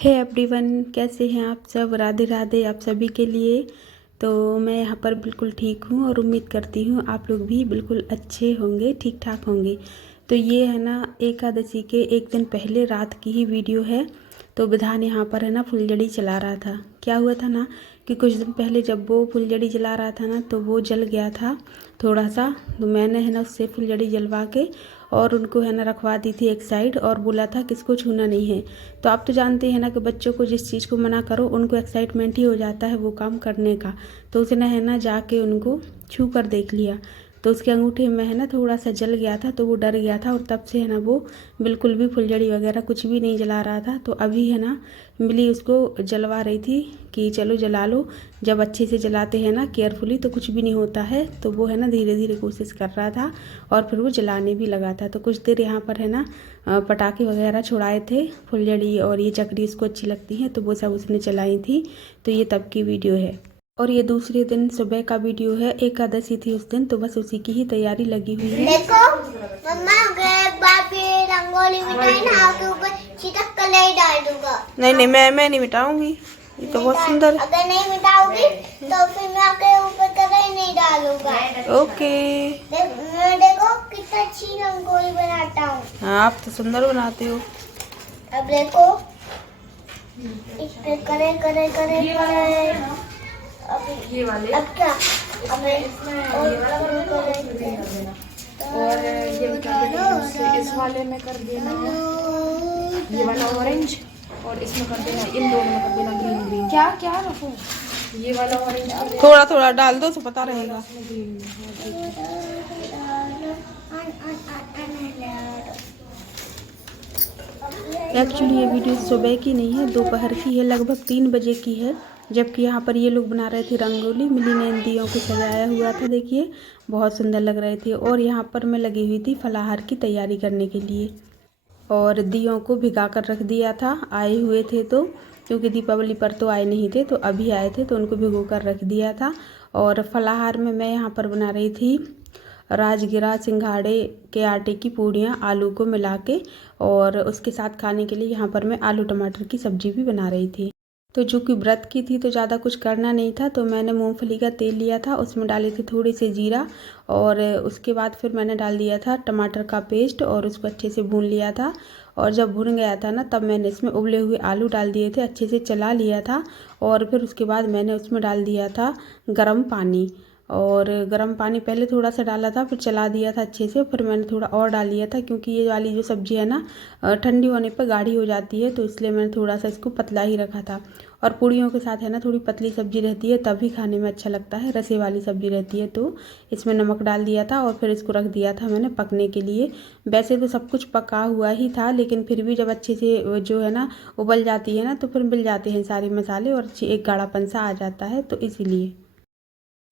Hey everyone, कैसे हैं आप सब। राधे राधे आप सभी के लिए। तो मैं यहाँ पर बिल्कुल ठीक हूँ और उम्मीद करती हूँ आप लोग भी बिल्कुल अच्छे होंगे, ठीक ठाक होंगे। तो ये है ना एकादशी के एक दिन पहले रात की ही वीडियो है। तो विधान यहाँ पर है ना फुलझड़ी चला रहा था। क्या हुआ था ना कि कुछ दिन पहले जब वो फुलझड़ी जला रहा था ना तो वो जल गया था थोड़ा सा। तो मैंने है ना उससे फुलझड़ी जलवा के और उनको है ना रखवा दी थी एक साइड और बोला था किसको छूना नहीं है। तो आप तो जानते हैं ना कि बच्चों को जिस चीज़ को मना करो उनको एक्साइटमेंट ही हो जाता है वो काम करने का। तो उसने है ना जाके उनको छू कर देख लिया तो उसके अंगूठे में है ना थोड़ा सा जल गया था। तो वो डर गया था और तब से है ना वो बिल्कुल भी फुलझड़ी वगैरह कुछ भी नहीं जला रहा था। तो अभी है ना मिली उसको जलवा रही थी कि चलो जला लो। जब अच्छे से जलाते हैं ना केयरफुली तो कुछ भी नहीं होता है। तो वो है ना धीरे धीरे कोशिश कर रहा था और फिर वो जलाने भी लगा था। तो कुछ देर यहाँ पर है ना पटाखे वगैरह छुड़ाए थे। फुलझड़ी और ये चकरी उसको अच्छी लगती हैं तो वो सब उसने चलाई थी। तो ये तब की वीडियो है। और ये दूसरे दिन सुबह का वीडियो है। एकादशी थी उस दिन तो बस उसी की ही तैयारी लगी हुई है। देखो मम्मा अगर बापी रंगोली मिटाई ना आपके ऊपर सीधा कलर डाल दूंगा। नहीं नहीं, मैं नहीं मिटाऊंगी। ये तो बहुत सुंदर। अगर नहीं मिटाओगी तो फिर मैं आपके ऊपर कलर नहीं डालूंगा। ओके। मैं देखो कितना अच्छी रंगोली बनाता हूँ। हाँ, आप तो सुंदर बनाते हो। अब देखो इस पे करे करे करे करे। अब ये वाले अब क्या अब और ये कर देना इस वाले में कर देना ये वाला ऑरेंज और इसमें कर देना इन दोनों में कर देना ग्रीन ग्रीन। क्या क्या रखो ये वाला ऑरेंज थोड़ा थोड़ा डाल दो तो पता रहेगा। एक्चुअली ये वीडियो सुबह की नहीं है, दोपहर की है, लगभग 3 बजे की है। जबकि यहाँ पर ये लोग बना रहे थे रंगोली। मिली ने इन दियों को सजाया हुआ था, देखिए बहुत सुंदर लग रहे थे। और यहाँ पर मैं लगी हुई थी फलाहार की तैयारी करने के लिए और दियों को भिगा कर रख दिया था। आए हुए थे तो, क्योंकि दीपावली पर तो आए नहीं थे तो अभी आए थे तो उनको भिगो कर रख दिया था। और फलाहार में मैं यहाँ पर बना रही थी राजगिरा सिंघाड़े के आटे की पूड़ियाँ आलू को मिला के। और उसके साथ खाने के लिए यहाँ पर मैं आलू टमाटर की सब्ज़ी भी बना रही थी। तो जो कि व्रत की थी तो ज़्यादा कुछ करना नहीं था तो मैंने मूंगफली का तेल लिया था, उसमें डाली थी थोड़ी सी जीरा और उसके बाद फिर मैंने डाल दिया था टमाटर का पेस्ट और उसको अच्छे से भून लिया था। और जब भुन गया था ना तब मैंने इसमें उबले हुए आलू डाल दिए थे, अच्छे से चला लिया था। और फिर उसके बाद मैंने उसमें डाल दिया था गर्म पानी। और गर्म पानी पहले थोड़ा सा डाला था फिर चला दिया था अच्छे से, फिर मैंने थोड़ा और डाल लिया था क्योंकि ये वाली जो सब्ज़ी है ना ठंडी होने पर गाढ़ी हो जाती है तो इसलिए मैंने थोड़ा सा इसको पतला ही रखा था। और पूड़ियों के साथ है ना थोड़ी पतली सब्ज़ी रहती है तभी खाने में अच्छा लगता है, रसे वाली सब्ज़ी रहती है। तो इसमें नमक डाल दिया था और फिर इसको रख दिया था मैंने पकने के लिए। वैसे तो सब कुछ पका हुआ ही था लेकिन फिर भी जब अच्छे से जो है ना उबल जाती है ना तो फिर मिल जाते हैं सारे मसाले और एक गाढ़ापन सा आ जाता है, तो इसीलिए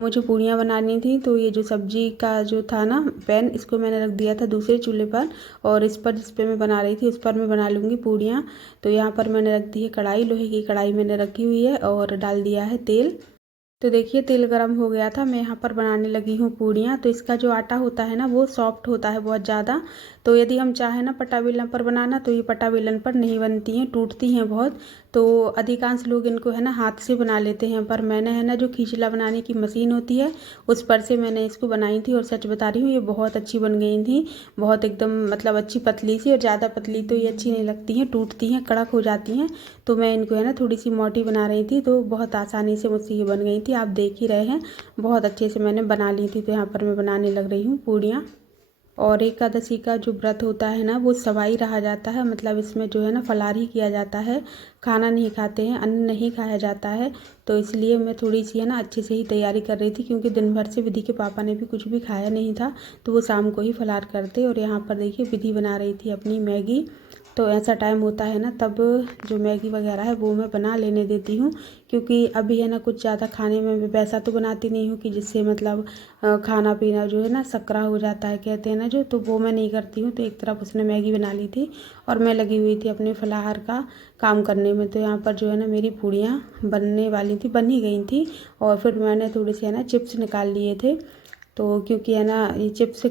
मुझे पूड़ियाँ बनानी थी। तो ये जो सब्जी का जो था ना पैन, इसको मैंने रख दिया था दूसरे चूल्हे पर और इस पर जिस पे मैं बना रही थी उस पर मैं बना लूँगी पूड़ियाँ। तो यहाँ पर मैंने रख दी है कढ़ाई, लोहे की कढ़ाई मैंने रखी हुई है और डाल दिया है तेल। तो देखिए तेल गरम हो गया था, मैं यहाँ पर बनाने लगी हूँ पूड़ियाँ। तो इसका जो आटा होता है ना वो सॉफ्ट होता है बहुत ज़्यादा। तो यदि हम चाहें ना पटा बेलन पर बनाना तो ये पटा बेलन पर नहीं बनती हैं, टूटती हैं बहुत। तो अधिकांश लोग इनको है ना हाथ से बना लेते हैं, पर मैंने है ना जो खींचला बनाने की मशीन होती है उस पर से मैंने इसको बनाई थी। और सच बता रही हूँ ये बहुत अच्छी बन गई थी, बहुत एकदम मतलब अच्छी पतली सी। और ज़्यादा पतली तो ये अच्छी नहीं लगती हैं, टूटती हैं, कड़क हो जाती हैं। तो मैं इनको है ना थोड़ी सी मोटी बना रही थी तो बहुत आसानी से मुझसे ये बन गई थी। आप देख ही रहे हैं बहुत अच्छे से मैंने बना ली थी। तो यहाँ पर मैं बनाने लग रही हूँ पूड़ियाँ। और एकादशी का जो व्रत होता है ना वो सवाई रहा जाता है, मतलब इसमें जो है ना फलार ही किया जाता है, खाना नहीं खाते हैं, अन्न नहीं खाया जाता है। तो इसलिए मैं थोड़ी सी है ना अच्छे से ही तैयारी कर रही थी क्योंकि दिन भर से विधि के पापा ने भी कुछ भी खाया नहीं था तो वो शाम को ही फलार करते। और यहाँ पर देखिए विधि बना रही थी अपनी मैगी। तो ऐसा टाइम होता है ना तब जो मैगी वगैरह है वो मैं बना लेने देती हूँ क्योंकि अभी है ना कुछ ज़्यादा खाने में मैं वैसा तो बनाती नहीं हूँ कि जिससे मतलब खाना पीना जो है ना सकरा हो जाता है कहते हैं ना जो, तो वो मैं नहीं करती हूँ। तो एक तरफ उसने मैगी बना ली थी और मैं लगी हुई थी अपने फलाहार का काम करने में। तो यहाँ पर जो है ना मेरी पूड़ियाँ बनने वाली थी, बन ही गई थी। और फिर मैंने थोड़े से है ना चिप्स निकाल लिए थे तो क्योंकि है ना ये चिप्स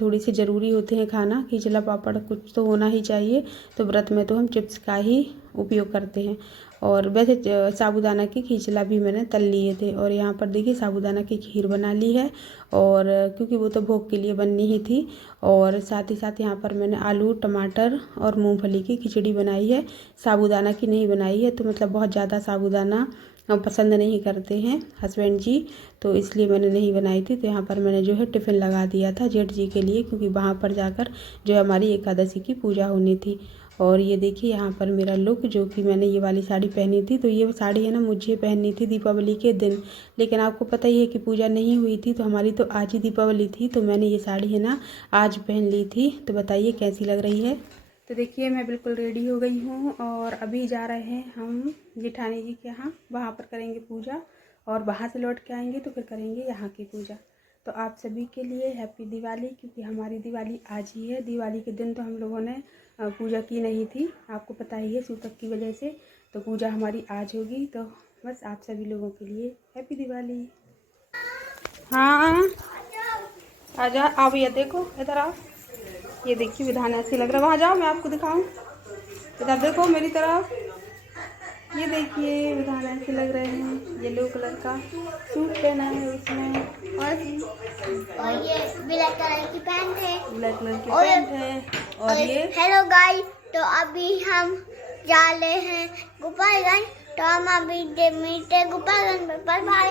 थोड़ी सी ज़रूरी होते हैं खाना, खिचला पापड़ कुछ तो होना ही चाहिए। तो व्रत में तो हम चिप्स का ही उपयोग करते हैं। और वैसे साबूदाना की खिचला भी मैंने तल लिए थे। और यहाँ पर देखिए साबूदाना की खीर बना ली है, और क्योंकि वो तो भोग के लिए बननी ही थी। और साथ ही साथ यहाँ पर मैंने आलू टमाटर और मूंगफली की खिचड़ी बनाई है, साबूदाना की नहीं बनाई है। तो मतलब बहुत ज़्यादा साबूदाना पसंद नहीं करते हैं हस्बैंड जी, तो इसलिए मैंने नहीं बनाई थी। तो यहाँ पर मैंने जो है टिफ़िन लगा दिया था जेठ जी के लिए, क्योंकि वहाँ पर जाकर जो हमारी एकादशी की पूजा होनी थी। और ये देखिए यहाँ पर मेरा लुक, जो कि मैंने ये वाली साड़ी पहनी थी। तो ये साड़ी है ना मुझे पहननी थी दीपावली के दिन, लेकिन आपको पता ही है कि पूजा नहीं हुई थी, तो हमारी तो आज ही दीपावली थी। तो मैंने ये साड़ी है ना आज पहन ली थी। तो बताइए कैसी लग रही है। तो देखिए मैं बिल्कुल रेडी हो गई हूँ, और अभी जा रहे हैं हम जेठानी जी के यहाँ, वहाँ पर करेंगे पूजा। और वहाँ से लौट के आएंगे तो फिर करेंगे यहाँ की पूजा। तो आप सभी के लिए हैप्पी दिवाली, क्योंकि हमारी दिवाली आज ही है। दिवाली के दिन तो हम लोगों ने पूजा की नहीं थी, आपको पता ही है सूतक की वजह से। तो पूजा हमारी आज होगी। तो बस आप सभी लोगों के लिए हैप्पी दिवाली। हाँ आजा, आओ भैया, देखो इधर आओ। ये देखिए विधान ऐसे लग रहा है, वहाँ जाओ मैं आपको दिखाऊं। इधर देखो मेरी तरफ, ये देखिए विधान ऐसे लग रहे हैं। येलो कलर का सूट पहना है उसने, और ये ब्लैक कलर की पैंट है। ब्लैक कलर की पैंट है। और ये हेलो गाइस, तो अभी हम जा रहे हैं गोपालगंज। तो हम अभी मिलते गोपालगंज में। Bye bye.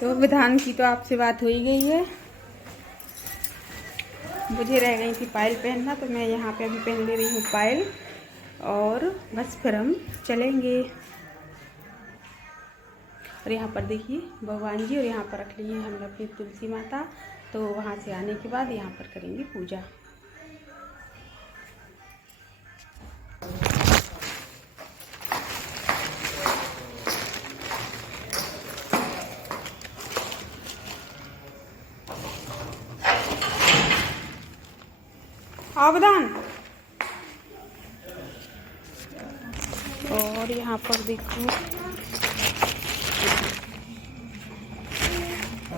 तो विधान की तो आपसे बात हो ही गई है, मुझे रह गई थी पायल पहनना, तो मैं यहाँ पे अभी पहन ले रही हूँ पायल। और बस फिर हम चलेंगे। और यहाँ पर देखिए भगवान जी, और यहाँ पर रख ली है हमने अपनी तुलसी माता। तो वहाँ से आने के बाद यहाँ पर करेंगे पूजा। आवेदन। और यहाँ पर देखो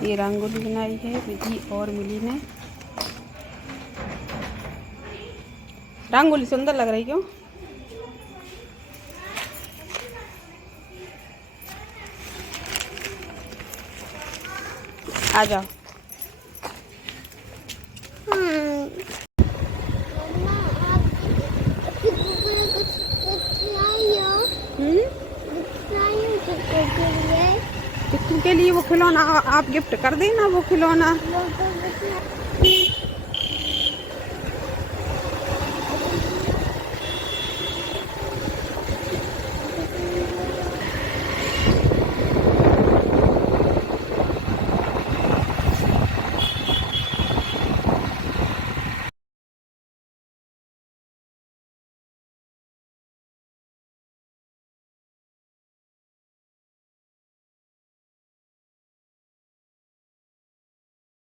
ये रंगोली बनाई है विधि और मिली ने। रंगोली सुंदर लग रही क्यों? आ जाओ। किट्टू के लिए वो खिलौना आप गिफ्ट कर देना, वो खिलौना।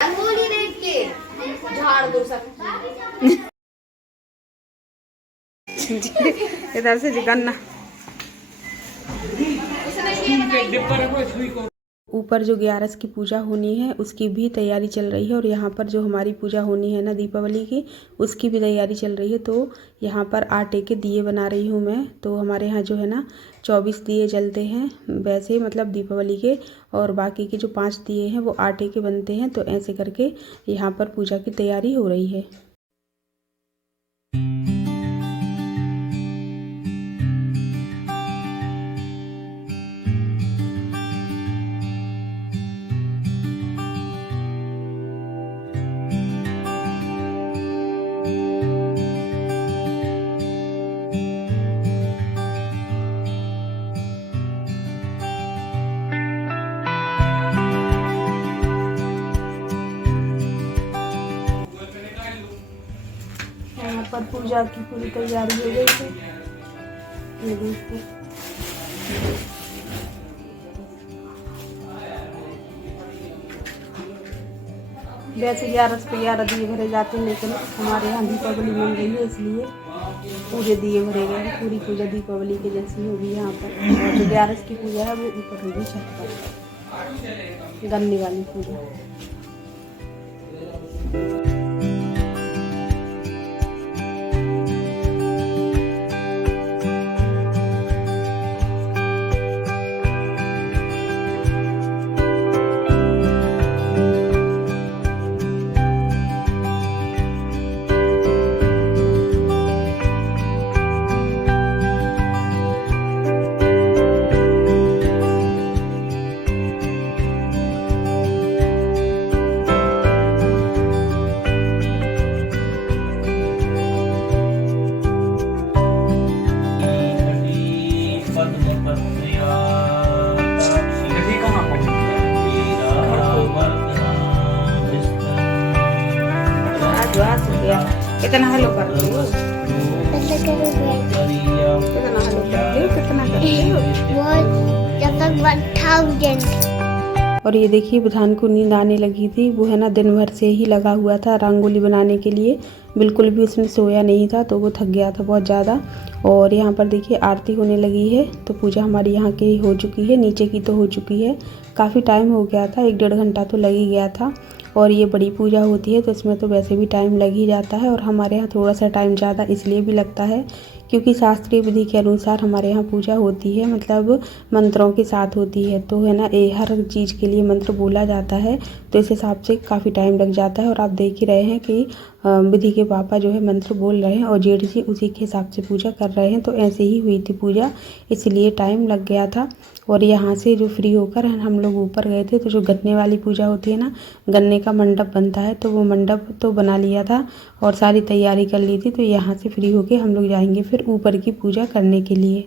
रंगोली देख के झाड़ दो सब। इधर से जिगन्ना ऊपर जो 11 की पूजा होनी है उसकी भी तैयारी चल रही है। और यहाँ पर जो हमारी पूजा होनी है ना दीपावली की, उसकी भी तैयारी चल रही है। तो यहाँ पर आटे के दिए बना रही हूँ मैं। तो हमारे यहाँ जो है ना 24 दिए जलते हैं वैसे, मतलब दीपावली के। और बाकी के जो 5 दिए हैं वो आटे के बनते हैं। तो ऐसे करके यहाँ पर पूजा की तैयारी हो रही है। पर पूजा की पूरी तैयारी हो गई है। ये देखिए वैसे 11 पे 11 दिए भरे जाते हैं, लेकिन हमारे यहाँ दीपावली बन रही है इसलिए पूरे दिए भरे गए हैं। पूरी पूजा दीपावली के जैसी होगी यहाँ पर। और जो 11 की पूजा है वो ऊपर होगी छत पर, गन्ने वाली पूजा। कितना हलो करते हो? कितना हलो करते हो? कितना करते हो? और ये देखिए बुधान को नींद आने लगी थी। वो है ना दिन भर से ही लगा हुआ था रंगोली बनाने के लिए, बिल्कुल भी उसने सोया नहीं था, तो वो थक गया था बहुत ज़्यादा। और यहाँ पर देखिए आरती होने लगी है। तो पूजा हमारी यहाँ की हो चुकी है, नीचे की तो हो चुकी है। काफ़ी टाइम हो गया था, 1-1.5 घंटा तो लग ही गया था। और ये बड़ी पूजा होती है तो इसमें तो वैसे भी टाइम लग ही जाता है। और हमारे यहाँ थोड़ा सा टाइम ज़्यादा इसलिए भी लगता है क्योंकि शास्त्रीय विधि के अनुसार हमारे यहाँ पूजा होती है, मतलब मंत्रों के साथ होती है। तो है ना हर चीज़ के लिए मंत्र बोला जाता है, तो इस हिसाब से काफ़ी टाइम लग जाता है। और आप देख ही रहे हैं कि विधि के पापा जो है मंत्र बोल रहे हैं और जेठ जी उसी के हिसाब से पूजा कर रहे हैं। तो ऐसे ही हुई थी पूजा, इसलिए टाइम लग गया था। और यहाँ से जो फ्री होकर हम लोग ऊपर गए थे, तो जो गन्ने वाली पूजा होती है ना, गन्ने का मंडप बनता है, तो वो मंडप तो बना लिया था और सारी तैयारी कर ली थी। तो यहाँ से फ्री होके हम लोग जाएंगे फिर ऊपर की पूजा करने के लिए।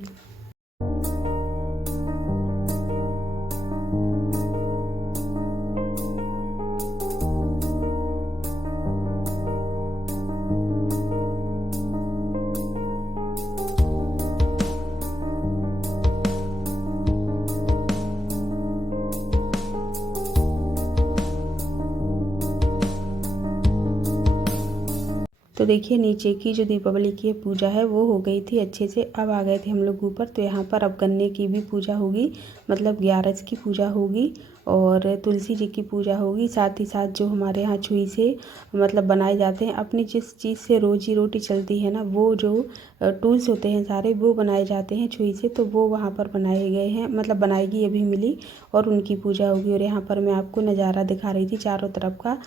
तो देखिए नीचे की जो दीपावली की पूजा है वो हो गई थी अच्छे से। अब आ गए थे हम लोग ऊपर। तो यहाँ पर अब गन्ने की भी पूजा होगी, मतलब 11 की पूजा होगी और तुलसी जी की पूजा होगी। साथ ही साथ जो हमारे यहाँ छुई से मतलब बनाए जाते हैं, अपनी जिस चीज़ से रोजी रोटी चलती है ना, वो जो टूल्स होते हैं सारे वो बनाए जाते हैं छुई से, तो वो वहाँ पर बनाए गए हैं, मतलब बनाएगी अभी मिली और उनकी पूजा होगी। और यहाँ पर मैं आपको नज़ारा दिखा रही थी चारों तरफ का।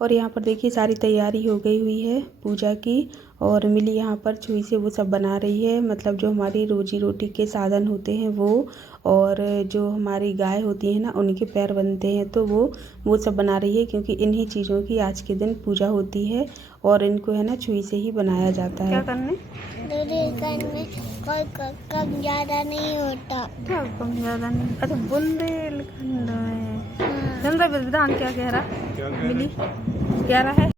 और यहाँ पर देखिए सारी तैयारी हो गई हुई है पूजा की और मिली यहाँ पर छुई से वो सब बना रही है, मतलब जो हमारी रोजी रोटी के साधन होते हैं वो, और जो हमारी गाय होती है ना उनके पैर बनते हैं, तो वो सब बना रही है क्योंकि इन्हीं चीज़ों की आज के दिन पूजा होती है और इनको है ना छुई से ही बनाया जाता है। क्या करने कोई कम ज़्यादा नहीं होता। क्या कम ज़्यादा नहीं? अच्छा बुंदेलखंड में चंद्र विधान क्या कह रहा मिली कह रहा है।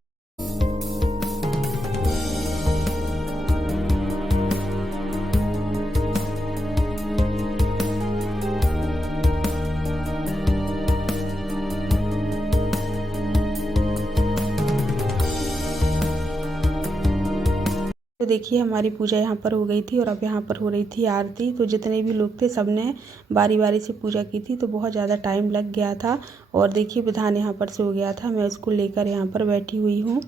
तो देखिए हमारी पूजा यहाँ पर हो गई थी और अब यहाँ पर हो रही थी आरती। तो जितने भी लोग थे सबने बारी बारी से पूजा की थी, तो बहुत ज़्यादा टाइम लग गया था। और देखिए विधान यहाँ पर सो गया था, मैं उसको लेकर यहाँ पर बैठी हुई हूँ।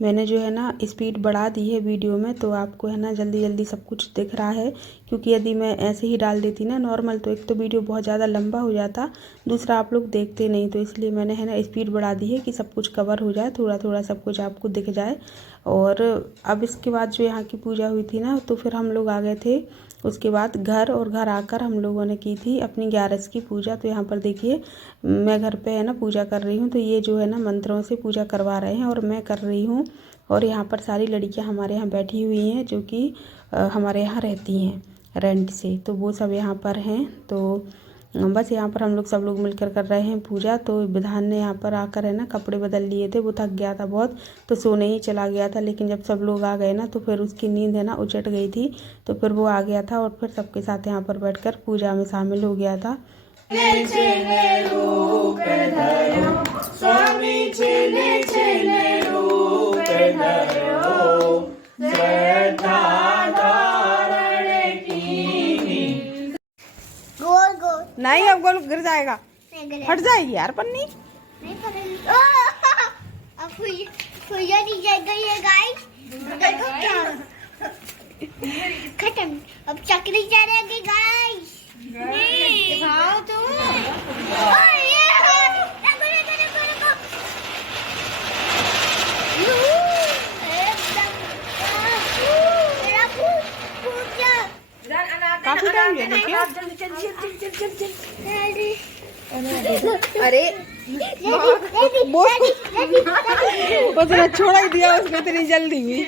मैंने जो है ना स्पीड बढ़ा दी है वीडियो में, तो आपको है ना जल्दी जल्दी सब कुछ दिख रहा है। क्योंकि यदि मैं ऐसे ही डाल देती ना नॉर्मल, तो एक तो वीडियो बहुत ज़्यादा लंबा हो जाता, दूसरा आप लोग देखते नहीं। तो इसलिए मैंने है ना स्पीड बढ़ा दी है कि सब कुछ कवर हो जाए, थोड़ा थोड़ा सब कुछ आपको दिख जाए। और अब इसके बाद जो यहाँ की पूजा हुई थी ना, तो फिर हम लोग आ गए थे उसके बाद घर, और घर आकर हम लोगों ने की थी अपनी 11 की पूजा। तो यहाँ पर देखिए मैं घर पे है ना पूजा कर रही हूँ, तो ये जो है ना मंत्रों से पूजा करवा रहे हैं और मैं कर रही हूँ। और यहाँ पर सारी लड़कियाँ हमारे यहाँ बैठी हुई हैं जो कि हमारे यहाँ रहती हैं रेंट से, तो वो सब यहाँ पर हैं। तो बस यहाँ पर हम लोग सब लोग मिलकर कर रहे हैं पूजा। तो विधान ने यहाँ पर आकर है ना कपड़े बदल लिए थे, वो थक गया था बहुत, तो सोने ही चला गया था। लेकिन जब सब लोग आ गए ना, तो फिर उसकी नींद है ना उचट गई थी, तो फिर वो आ गया था और फिर सबके साथ यहाँ पर बैठकर पूजा में शामिल हो गया था। स्वामी नहीं अब गोल गिर जाएगा, नहीं गले फट जाएगी यार पन्नी। नहीं पकड़ी। अब फुइया नीचे गई है गाइस। देखो क्या खत्म। अब चक्री चढ़ेगी गाइस। दिखाओ तो। काफी टाइम ले लेके। अरे उतना छोड़ा ही दिया उसने इतनी जल्दी भी।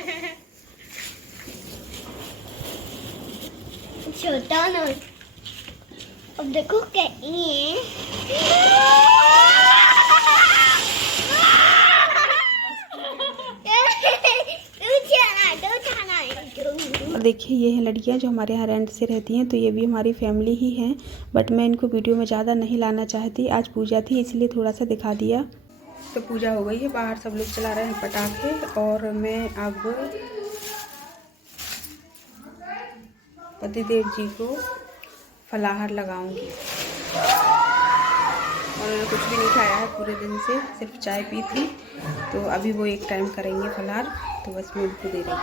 छोटा ना। अब देखो कैसी और देखिए ये हैं लड़कियां जो हमारे यहाँ रेंट से रहती हैं, तो ये भी हमारी फैमिली ही हैं, बट मैं इनको वीडियो में ज़्यादा नहीं लाना चाहती। आज पूजा थी इसलिए थोड़ा सा दिखा दिया। तो पूजा हो गई है, बाहर सब लोग चला रहे हैं पटाखे और मैं अब पतिदेव जी को फलाहार लगाऊंगी। उन्होंने कुछ भी नहीं खाया है पूरे दिन से, सिर्फ चाय पी थी, तो अभी वो एक टाइम करेंगे फलाहार, तो बस मैं उनको दे रही हूँ।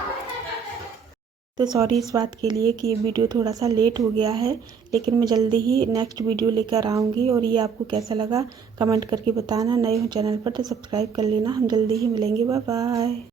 तो सॉरी इस बात के लिए कि ये वीडियो थोड़ा सा लेट हो गया है, लेकिन मैं जल्दी ही नेक्स्ट वीडियो लेकर आऊँगी। और ये आपको कैसा लगा कमेंट करके बताना। नए हो चैनल पर तो सब्सक्राइब कर लेना। हम जल्दी ही मिलेंगे, बाय बाय।